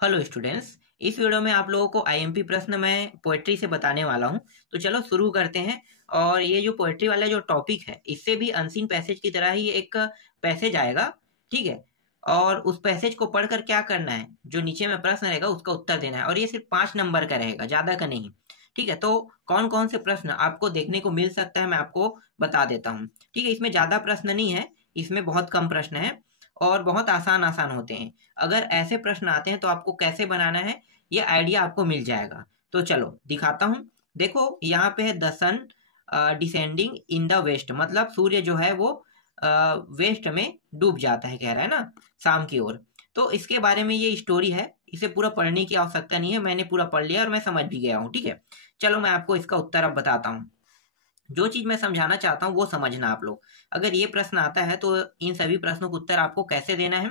Hello students, इस video में आप लोगों को आईएमपी प्रश्न मैं पोएट्री से बताने वाला हूं। तो चलो शुरू करते हैं। और ये जो पोएट्री वाला जो टॉपिक है, इससे भी अनसीन पैसेज की तरह ही एक पैसेज आएगा। ठीक है। और उस पैसेज को पढ़कर क्या करना है, जो नीचे में प्रश्न रहेगा उसका उत्तर देना है। और ये सिर्फ 5 नंबर का रहेगा, ज्यादा का नहीं। ठीक है। तो कौन कौन से प्रश्न आपको देखने को मिल सकता है मैं आपको बता देता हूँ। ठीक है। इसमें ज्यादा प्रश्न नहीं है, इसमें बहुत कम प्रश्न है और बहुत आसान आसान होते हैं। अगर ऐसे प्रश्न आते हैं तो आपको कैसे बनाना है ये आइडिया आपको मिल जाएगा। तो चलो दिखाता हूं। देखो यहाँ पे है the sun descending in the west, मतलब सूर्य जो है वो वेस्ट में डूब जाता है, कह रहा है ना, शाम की ओर। तो इसके बारे में ये स्टोरी है, इसे पूरा पढ़ने की आवश्यकता नहीं है, मैंने पूरा पढ़ लिया और मैं समझ भी गया हूँ। ठीक है। चलो मैं आपको इसका उत्तर अब बताता हूँ। जो चीज मैं समझाना चाहता हूँ वो समझना आप लोग। अगर ये प्रश्न आता है तो इन सभी प्रश्नों का उत्तर आपको कैसे देना है।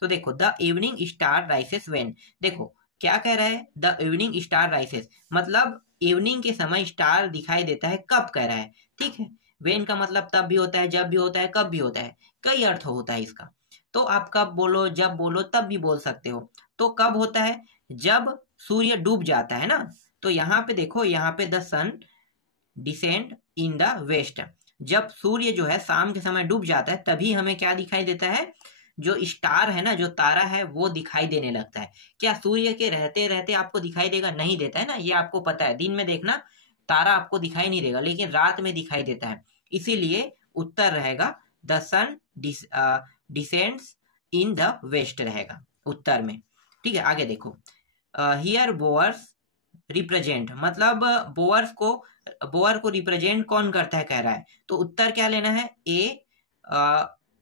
तो देखो, द इवनिंग स्टार राइसेस व्हेन। देखो क्या कह रहा है, द इवनिंग स्टार राइसेस मतलब इवनिंग के समय स्टार दिखाई देता है, कब कह रहा है। ठीक है। व्हेन का मतलब तब भी होता है, जब भी होता है, कब भी होता है, कई अर्थ होता है इसका। तो आप कब बोलो, जब बोलो, तब भी बोल सकते हो। तो कब होता है, जब सूर्य डूब जाता है ना। तो यहाँ पे देखो, यहाँ पे the sun descend in the west, जब सूर्य जो है शाम के समय डूब जाता है तभी हमें क्या दिखाई देता है, जो स्टार है ना, जो तारा है वो दिखाई देने लगता है। क्या सूर्य के रहते रहते आपको दिखाई देगा? नहीं देता है ना, ये आपको पता है। दिन में देखना तारा आपको दिखाई नहीं देगा, लेकिन रात में दिखाई देता है। इसीलिए उत्तर रहेगा the sun descends in the west रहेगा उत्तर में। ठीक है। आगे देखो, हियर बोअर्स रिप्रेजेंट, मतलब बोअर को रिप्रेजेंट कौन करता है, कह रहा है। तो उत्तर क्या लेना है, ए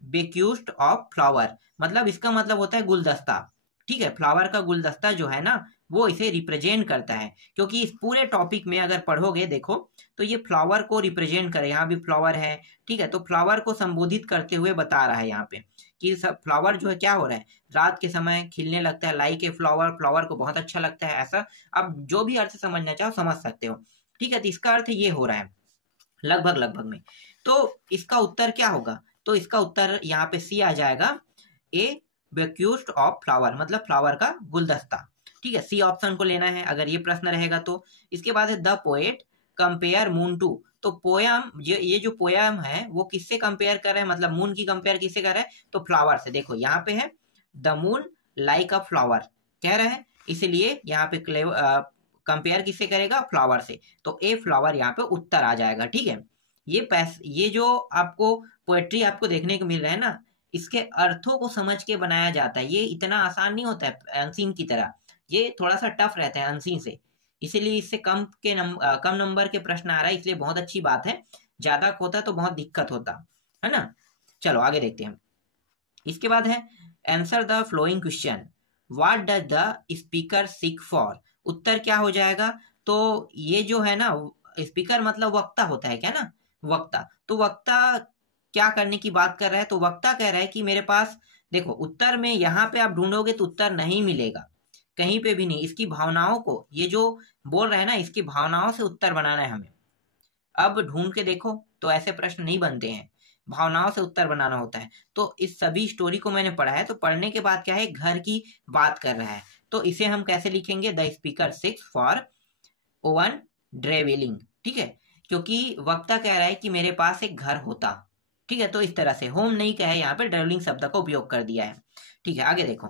बेक्यूस्ट ऑफ फ्लावर, मतलब इसका मतलब होता है गुलदस्ता। ठीक है। फ्लावर का गुलदस्ता जो है ना, वो इसे रिप्रेजेंट करता है। क्योंकि इस पूरे टॉपिक में अगर पढ़ोगे देखो तो ये फ्लावर को रिप्रेजेंट करे, यहाँ भी फ्लावर है। ठीक है। तो फ्लावर को संबोधित करते हुए बता रहा है यहाँ पे कि सब फ्लावर जो है क्या हो रहा है, रात के समय खिलने लगता है, लाइक ए फ्लावर, फ्लावर को बहुत अच्छा लगता है ऐसा। अब जो भी अर्थ समझना चाहो समझ सकते हो। ठीक है। तो इसका अर्थ ये हो रहा है लगभग लगभग में। तो इसका उत्तर क्या होगा, तो इसका उत्तर यहाँ पे सी आ जाएगा, ए बेक्यूस्ट ऑफ फ्लावर, मतलब फ्लावर का गुलदस्ता। ठीक है। सी ऑप्शन को लेना है अगर ये प्रश्न रहेगा तो। इसके बाद है the poet compare moon to. तो पोयम, ये जो पोयम है वो किससे कंपेयर कर रहे हैं, मतलब मून की कंपेयर किससे कर रहे हैं, तो फ्लावर से। देखो यहाँ पे है the moon like a flower कह रहे हैं, इसलिए यहाँ पे कंपेयर किससे करेगा, फ्लावर से। तो ए फ्लावर यहाँ पे उत्तर आ जाएगा। ठीक है। ये जो आपको पोएट्री आपको देखने को मिल रहा है ना, इसके अर्थों को समझ के बनाया जाता है। ये इतना आसान नहीं होता है अनसीन की तरह, ये थोड़ा सा टफ रहता है अनसीन से। इसीलिए इससे कम नंबर के प्रश्न आ रहा है, इसलिए बहुत अच्छी बात है। ज्यादा होता तो बहुत दिक्कत होता है ना। चलो आगे देखते हैं। इसके बाद है answer the flowing question, what does the speaker seek for. उत्तर क्या हो जाएगा, तो ये जो है ना, स्पीकर मतलब वक्ता होता है क्या ना, वक्ता। तो वक्ता क्या करने की बात कर रहा है, तो वक्ता कह रहा है कि मेरे पास, देखो उत्तर में यहाँ पे आप ढूंढोगे तो उत्तर नहीं मिलेगा, कहीं पे भी नहीं। इसकी भावनाओं को, ये जो बोल रहा है ना, इसकी भावनाओं से उत्तर बनाना है हमें। अब ढूंढ के देखो तो ऐसे प्रश्न नहीं बनते हैं, भावनाओं से उत्तर बनाना होता है। तो इस सभी स्टोरी को मैंने पढ़ा है, तो पढ़ने के बाद क्या है, घर की बात कर रहा है। तो इसे हम कैसे लिखेंगे, the speaker seeks for own dwelling. ठीक है। क्योंकि वक्ता कह रहा है कि मेरे पास एक घर होता। ठीक है। तो इस तरह से होम नहीं कहे, यहाँ पे ड्रेवलिंग शब्द का उपयोग कर दिया है। ठीक है। आगे देखो,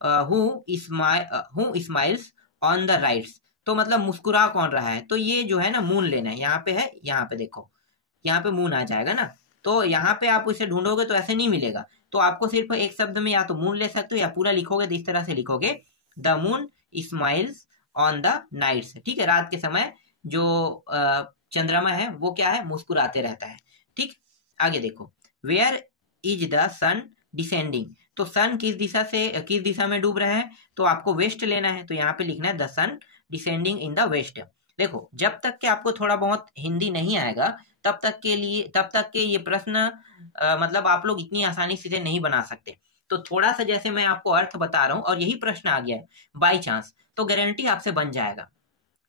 who smiles on the rights, तो मतलब मुस्कुरा कौन रहा है, तो ये जो है ना मून लेना है, यहाँ पे है, यहाँ पे देखो, यहाँ पे मून आ जाएगा ना। तो यहाँ पे आप इसे ढूंढोगे तो ऐसे नहीं मिलेगा, तो आपको सिर्फ एक शब्द में या तो मून ले सकते हो या पूरा लिखोगे तो इस तरह से लिखोगे, the moon smiles on the nights. ठीक है। रात के समय जो चंद्रमा है वो क्या है, मुस्कुराते रहता है। ठीक। आगे देखो, where is the sun descending, तो सन किस दिशा में डूब रहा है, तो आपको वेस्ट लेना है। तो यहाँ पे लिखना है the sun descending in the west. देखो जब तक कि आपको थोड़ा बहुत हिंदी नहीं आएगा तब तक के ये प्रश्न मतलब आप लोग इतनी आसानी से नहीं बना सकते। तो थोड़ा सा जैसे मैं आपको अर्थ बता रहा हूँ और यही प्रश्न आ गया है बाई चांस, तो गारंटी आपसे बन जाएगा।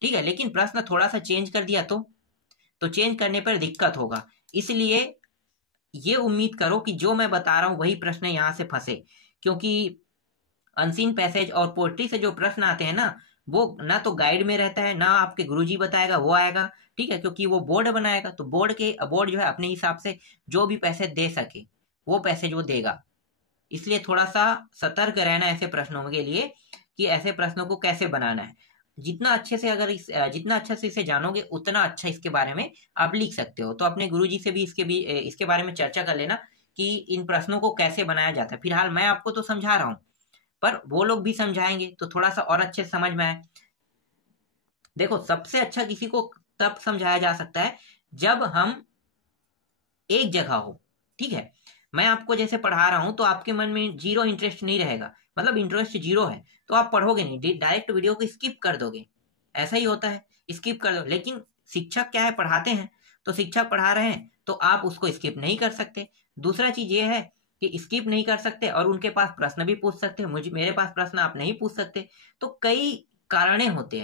ठीक है। लेकिन प्रश्न थोड़ा सा चेंज कर दिया तो चेंज करने पर दिक्कत होगा। इसलिए ये उम्मीद करो कि जो मैं बता रहा हूँ वही प्रश्न यहाँ से फंसे, क्योंकि अनसीन पैसेज और पोएट्री से जो प्रश्न आते हैं ना, वो ना तो गाइड में रहता है, ना आपके गुरुजी बताएगा वो आएगा, ठीक है, क्योंकि वो बोर्ड बनाएगा, तो बोर्ड जो है अपने हिसाब से जो भी पैसे दे सके वो पैसे जो देगा। इसलिए थोड़ा सा सतर्क रहना ऐसे प्रश्नों के लिए कि ऐसे प्रश्नों को कैसे बनाना है। जितना अच्छे से इसे जानोगे उतना अच्छा इसके बारे में आप लिख सकते हो। तो अपने गुरुजी से भी इसके बारे में चर्चा कर लेना कि इन प्रश्नों को कैसे बनाया जाता है। फिलहाल मैं आपको तो समझा रहा हूँ, पर वो लोग भी समझाएंगे तो थोड़ा सा और अच्छे से समझ में आए। देखो, सबसे अच्छा किसी को तब समझाया जा सकता है जब हम एक जगह हो, ठीक है। मैं आपको जैसे पढ़ा रहा हूं तो आपके मन में जीरो इंटरेस्ट नहीं रहेगा, मतलब इंटरेस्ट जीरो है तो आप पढ़ोगे नहीं, डायरेक्ट वीडियो को स्किप कर दोगे, ऐसा ही होता है, स्किप कर दो। लेकिन शिक्षक क्या है, पढ़ाते हैं, तो शिक्षक पढ़ा रहे हैं तो आप उसको स्किप नहीं कर सकते। दूसरा चीज ये है कि स्किप नहीं कर सकते और उनके पास प्रश्न भी पूछ सकते हैं, मेरे पास प्रश्न आप नहीं पूछ सकते। तो कई कारण होते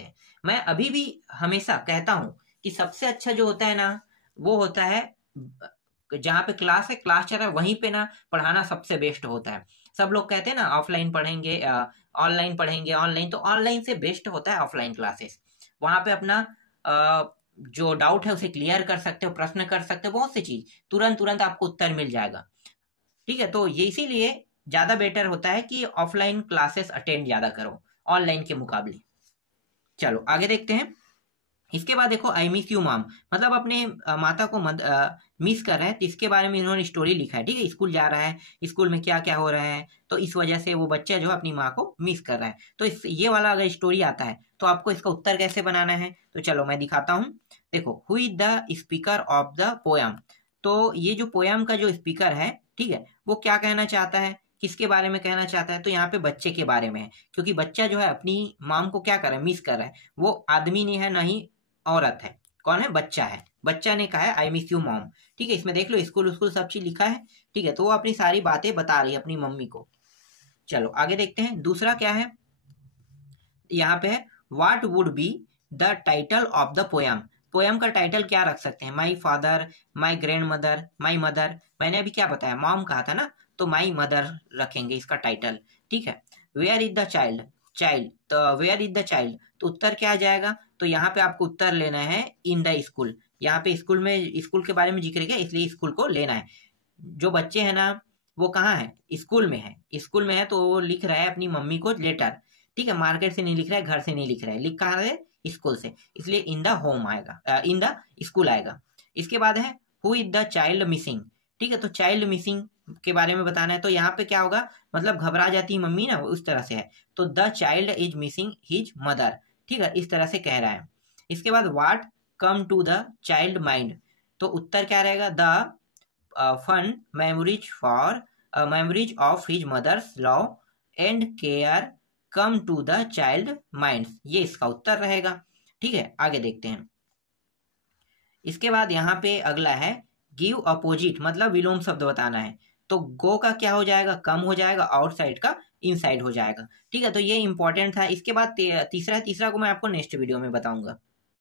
हैं। मैं अभी भी हमेशा कहता हूं कि सबसे अच्छा जो होता है ना, वो होता है जहाँ पे क्लास चल रहा है वहीं पे ना पढ़ाना सबसे बेस्ट होता है। सब लोग कहते हैं ना ऑफलाइन पढ़ेंगे, ऑनलाइन पढ़ेंगे, ऑनलाइन, तो ऑनलाइन से बेस्ट होता है ऑफलाइन क्लासेस। वहां पे अपना जो डाउट है उसे क्लियर कर सकते हो, प्रश्न कर सकते हो, बहुत सी चीज तुरंत आपको उत्तर मिल जाएगा, ठीक है। तो ये इसीलिए ज्यादा बेटर होता है कि ऑफलाइन क्लासेस अटेंड ज्यादा करो ऑनलाइन के मुकाबले। चलो आगे देखते हैं। इसके बाद देखो, आई मिस यू मॉम, मतलब अपने माता को मिस कर रहे हैं, तो इसके बारे में इन्होंने स्टोरी लिखा है, ठीक है। स्कूल जा रहा है, स्कूल में क्या क्या हो रहा है, तो इस वजह से वो बच्चा जो अपनी माँ को मिस कर रहा है। तो ये वाला अगर स्टोरी आता है तो आपको इसका उत्तर कैसे बनाना है, तो चलो मैं दिखाता हूँ। देखो, who is the speaker of the poem, तो ये जो पोयम का जो स्पीकर है, ठीक है, वो क्या कहना चाहता है, किसके बारे में कहना चाहता है, तो यहाँ पे बच्चे के बारे में है, क्योंकि बच्चा जो है अपनी माम को क्या कर रहा है, मिस कर रहा है। वो आदमी नहीं है, ना ही औरत है, कौन है, बच्चा है। बच्चा ने कहा है आई मिस यू मॉम, ठीक है। इसमें देख लो स्कूल सब चीज लिखा है, ठीक है। तो वो अपनी सारी बातें बता रही है अपनी मम्मी को। चलो आगे देखते हैं, दूसरा क्या है, यहाँ पे है what would be the title of the poem, poem का टाइटल क्या रख सकते हैं, my father, my grand mother, my mother, मैंने अभी क्या बताया, मॉम कहा था ना, तो माई मदर रखेंगे इसका टाइटल, ठीक है। वेयर इज द चाइल्ड, तो वेयर इज द चाइल्ड, तो उत्तर क्या आ जाएगा, तो यहाँ पे आपको उत्तर लेना है इन द स्कूल। यहाँ पे स्कूल के बारे में जिक्र किया, इसलिए स्कूल को लेना है। जो बच्चे हैं ना वो कहाँ है, स्कूल में है, तो वो लिख रहा है अपनी मम्मी को लेटर, ठीक है। मार्केट से नहीं लिख रहा है, घर से नहीं लिख रहा है, लिख कहाँ है, स्कूल से, इसलिए इन द होम आएगा, इन द स्कूल आएगा। इसके बाद है who is the child missing, ठीक है। तो चाइल्ड मिसिंग के बारे में बताना है, तो यहाँ पे क्या होगा, मतलब घबरा जाती है मम्मी ना, उस तरह से है, तो the child is missing his mother, ठीक है, इस तरह से कह रहा है। इसके बाद what come to the child mind, तो उत्तर क्या रहेगा, the fun memories of his mother's love and care come to the child mind, ये इसका उत्तर रहेगा, ठीक है। आगे देखते हैं। इसके बाद यहाँ पे अगला है गिव अपोजिट, मतलब विलोम शब्द बताना है, तो गो का क्या हो जाएगा, कम हो जाएगा, आउटसाइड का इनसाइड हो जाएगा, ठीक है। तो ये इंपॉर्टेंट था। इसके बाद तीसरा को मैं आपको नेक्स्ट वीडियो में बताऊंगा।